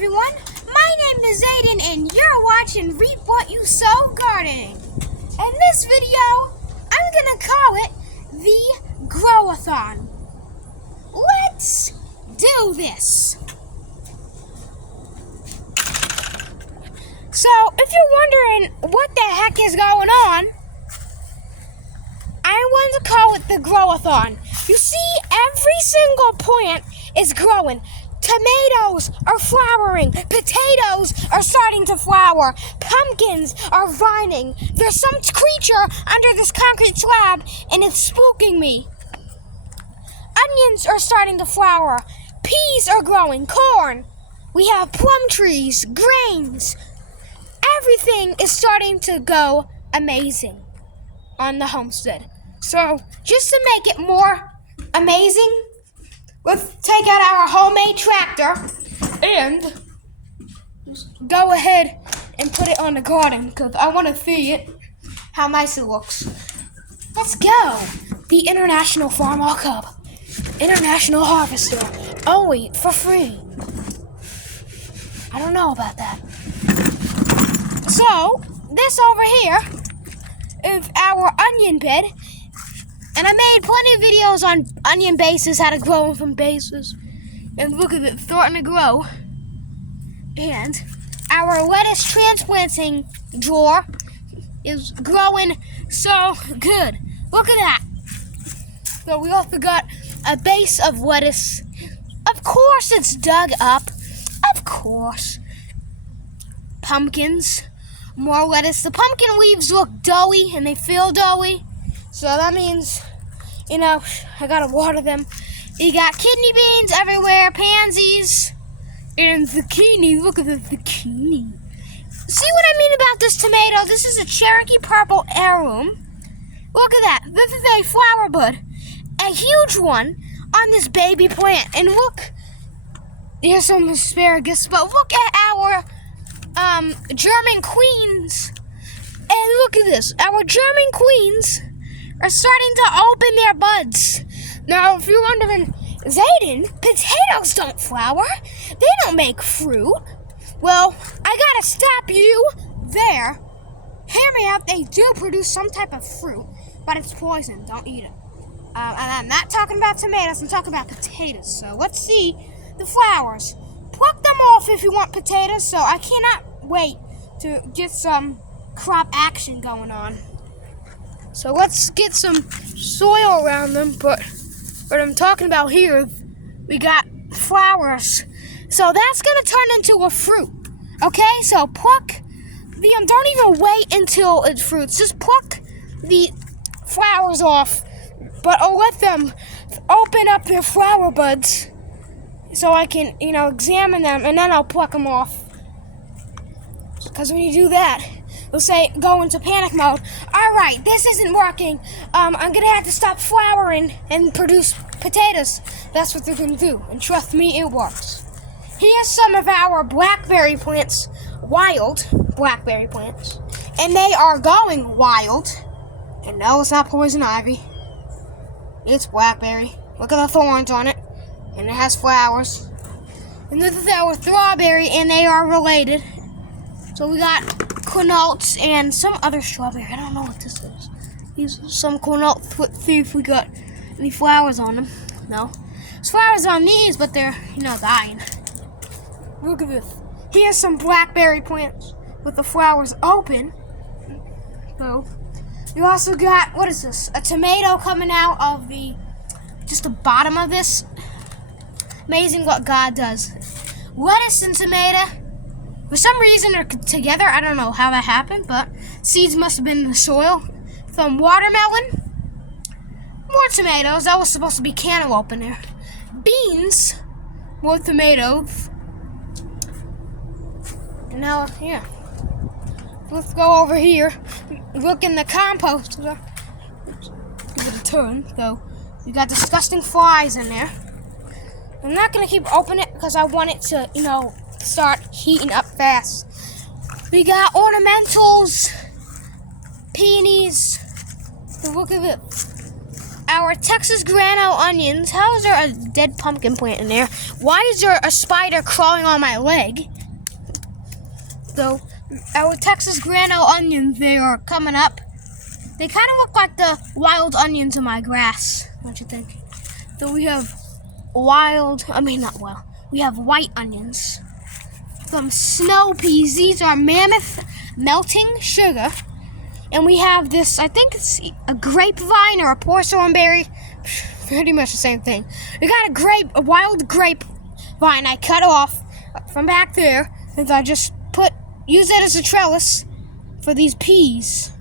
everyone, my name is Aiden and you're watching Reap What You Sow Gardening. In this video, I'm going to call it the Growathon. Let's do this. So, if you're wondering what the heck is going on, I want to call it the Growathon. You see, every single plant is growing. Tomatoes are flowering. Potatoes are starting to flower. Pumpkins are vining. There's some creature under this concrete slab, and it's spooking me. Onions are starting to flower. Peas are growing. Corn. We have plum trees, grains. Everything is starting to go amazing on the homestead. So, just to make it more amazing, let's take out our homemade tractor and go ahead and put it on the garden because I want to see it, how nice it looks. Let's go. The International Farm All Cup. International Harvester. Only for free. I don't know about that. So, this over here is our onion bed. And I made plenty of videos on onion bases, how to grow them from bases. And look at it, starting to grow. And our lettuce transplanting drawer is growing so good. Look at that. So we also got a base of lettuce. Of course it's dug up. Of course. Pumpkins. More lettuce. The pumpkin leaves look doughy and they feel doughy. So that means, I gotta water them. You got kidney beans everywhere, pansies, and zucchini. Look at the zucchini. See what I mean about this tomato? This is a Cherokee Purple heirloom. Look at that. This is a flower bud. A huge one on this baby plant. And look, here's some asparagus, but look at our German queens. And look at this. Our German queens are starting to open their buds. Now, if you're wondering, Zayden, potatoes don't flower. They don't make fruit. Well, I gotta stop you there. Hear me out. They do produce some type of fruit, but it's poison. Don't eat it. And I'm not talking about tomatoes. I'm talking about potatoes. So let's see the flowers. Pluck them off if you want potatoes. So I cannot wait to get some crop action going on. So let's get some soil around them, but what I'm talking about here, we got flowers. So that's going to turn into a fruit, okay? So pluck don't even wait until it fruits. Just pluck the flowers off, but I'll let them open up their flower buds so I can, examine them, and then I'll pluck them off. Because when you do that, they'll say, go into panic mode. All right, this isn't working. I'm going to have to stop flowering and produce potatoes. That's what they're going to do. And trust me, it works. Here's some of our blackberry plants, wild blackberry plants. And they are going wild. And no, it's not poison ivy. It's blackberry. Look at the thorns on it. And it has flowers. And this is our strawberry, and they are related. So we got quinolts and some other strawberry. I don't know what this is. These are some quinolts. Let's see if we got any flowers on them. No. There's flowers on these, but they're, dying. Look at this. Here's some blackberry plants with the flowers open. So, you also got, what is this? A tomato coming out of just the bottom of this. Amazing what God does. Lettuce and tomato. For some reason, they're together. I don't know how that happened, but seeds must have been in the soil. Some watermelon. More tomatoes. That was supposed to be cantaloupe in there. Beans. More tomatoes. And now, yeah. Let's go over here. Look in the compost. Oops. Give it a turn. So, we got disgusting flies in there. I'm not going to keep opening it because I want it to, start heating up fast. We got ornamentals, peonies. Look at it. our Texas grano onions. How is there a dead pumpkin plant in there? Why is there a spider crawling on my leg? So, our Texas grano onions, they are coming up. They kind of look like the wild onions in my grass, don't you think? So we have we have white onions. Some snow peas, these are mammoth melting sugar. And we have this, I think it's a grapevine or a porcelain berry, pretty much the same thing. We got a wild grapevine I cut off from back there, and I just use it as a trellis for these peas.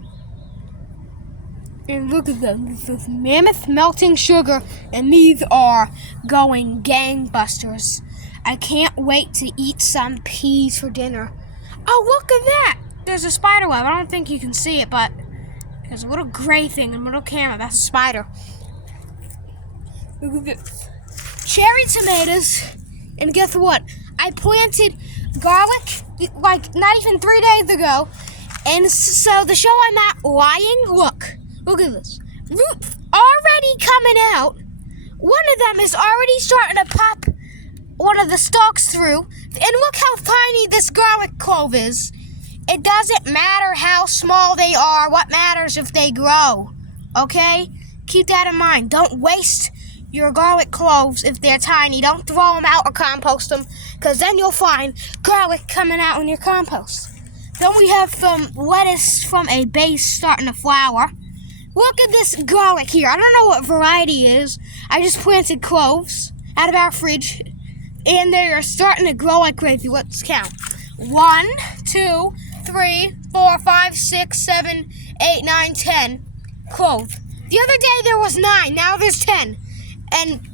And look at them, this is mammoth melting sugar, and these are going gangbusters. I can't wait to eat some peas for dinner. Oh, look at that! There's a spider web. I don't think you can see it, but there's a little gray thing in the middle camera. That's a spider. Look at this. Cherry tomatoes, and guess what? I planted garlic like not even 3 days ago, and so to show I'm not lying, look at this. Roots already coming out. One of them is already starting to pop one of the stalks through, and look how tiny this garlic clove is. It doesn't matter how small they are. What matters if they grow, okay? Keep that in mind. Don't waste your garlic cloves if they're tiny. Don't throw them out or compost them, because then you'll find garlic coming out in your compost. Then we have some lettuce from a base starting to flower. Look at this garlic here. I don't know what variety it is. I just planted cloves out of our fridge, and they are starting to grow like crazy. Let's count. 1, 2, 3, 4, 5, 6, 7, 8, 9, 10 cloves. The other day there was 9. Now there's 10. And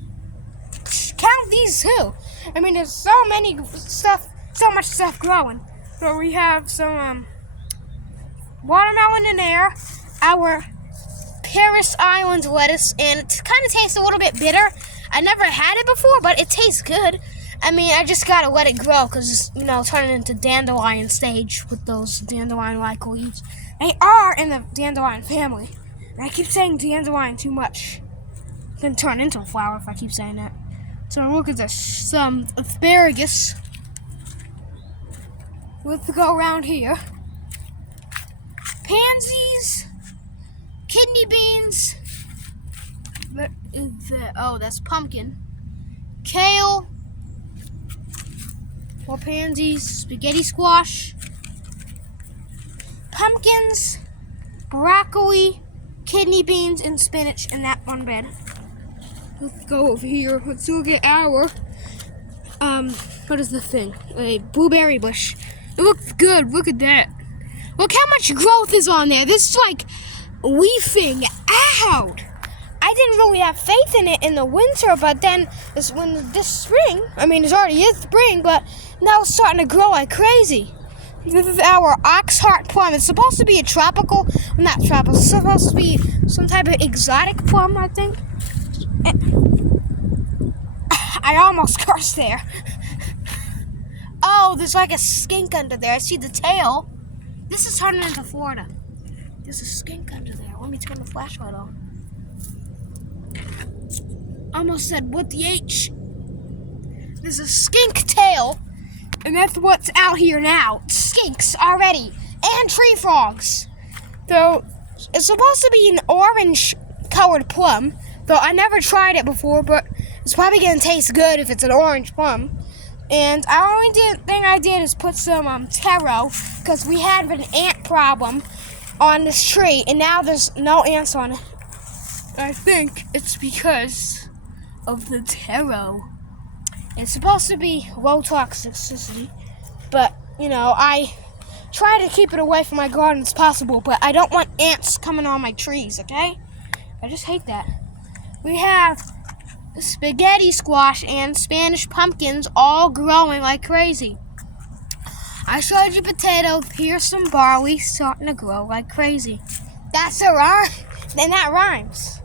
count these too. I mean, there's so much stuff growing. So we have some watermelon in there, our Paris Island lettuce, and it kind of tastes a little bit bitter. I never had it before, but it tastes good. I mean, I just gotta let it grow because, turning into dandelion stage with those dandelion-like leaves. They are in the dandelion family. And I keep saying dandelion too much. It's gonna turn into a flower if I keep saying that. So look at this. Some asparagus. Let's go around here. Pansies. Kidney beans. What is that? Oh, that's pumpkin. Kale. More pansies. Spaghetti squash. Pumpkins. Broccoli. Kidney beans and spinach in that one bed. Let's go over here. Let's look at our, what is the thing? A blueberry bush. It looks good. Look at that. Look how much growth is on there. This is like leafing out. I didn't really have faith in it in the winter, but then this spring, I mean, it already is spring, but now it's starting to grow like crazy. This is our oxheart plum. It's supposed to be a tropical, not tropical, it's supposed to be some type of exotic plum, I think. I almost cursed there. Oh, there's like a skink under there. I see the tail. This is turning into Florida. There's a skink under there. Let me turn the flashlight on. Almost said, what the H? There's a skink tail, and that's what's out here now. Skinks already, and tree frogs. So, it's supposed to be an orange-colored plum, though I never tried it before, but it's probably going to taste good if it's an orange plum. And the only thing I did is put some taro, because we had an ant problem on this tree, and now there's no ants on it. I think it's because of the taro. It's supposed to be low toxicity, but, I try to keep it away from my garden as possible, but I don't want ants coming on my trees, okay? I just hate that. We have spaghetti squash and Spanish pumpkins all growing like crazy. I showed you potatoes. Here's some barley starting to grow like crazy. That's a rhyme. Then that rhymes.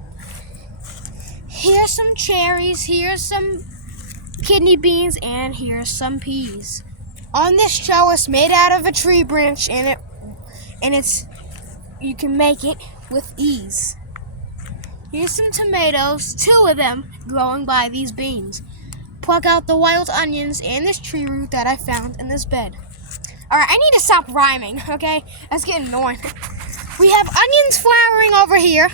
Here's some cherries. Here's some kidney beans, and here's some peas. On this trellis made out of a tree branch, and you can make it with ease. Here's some tomatoes, 2 of them growing by these beans. Pluck out the wild onions and this tree root that I found in this bed. Alright, I need to stop rhyming, okay? That's getting annoying. We have onions flowering over here.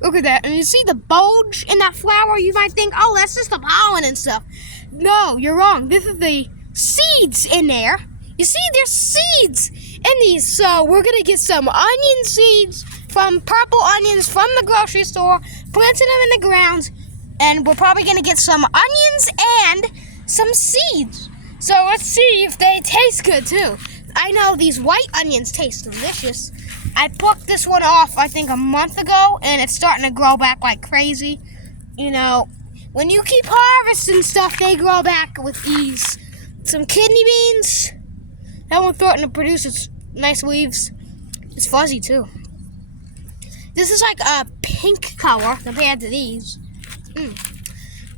Look at that. And you see the bulge in that flower? You might think, oh, that's just the pollen and stuff. No, you're wrong. This is the seeds in there. You see, there's seeds in these. So we're going to get some onion seeds from purple onions from the grocery store, planting them in the ground, and we're probably going to get some onions and some seeds. So let's see if they taste good, too. I know these white onions taste delicious. I plucked this one off, I think, a month ago, and it's starting to grow back like crazy. You know, when you keep harvesting stuff, they grow back with these. Some kidney beans. That one starting to produce its nice leaves. It's fuzzy, too. This is like a pink color compared to these.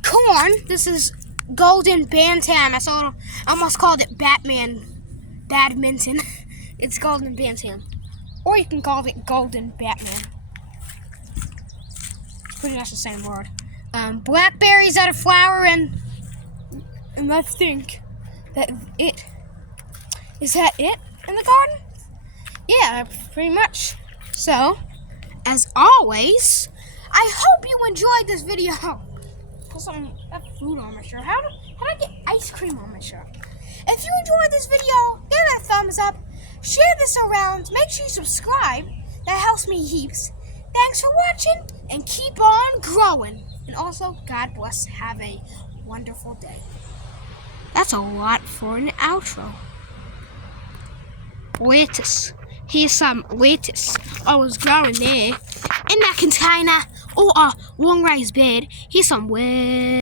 Corn. This is golden bantam. I almost called it badminton. It's golden bantam. Or you can call it golden Batman. Pretty much the same word. Blackberries that are flowering. And let's think that it. Is that it in the garden? Yeah, pretty much. So, as always, I hope you enjoyed this video. Put some food on my shirt. How did I get ice cream on my shirt? If you enjoyed this video, give it a thumbs up. Share this around. Make sure you subscribe. That helps me heaps. Thanks for watching, and keep on growing. And also, God bless. Have a wonderful day. That's a lot for an outro. Lettuce. Here's some lettuce. Oh, it's growing there. In that container. Or a long raised bed. Here's some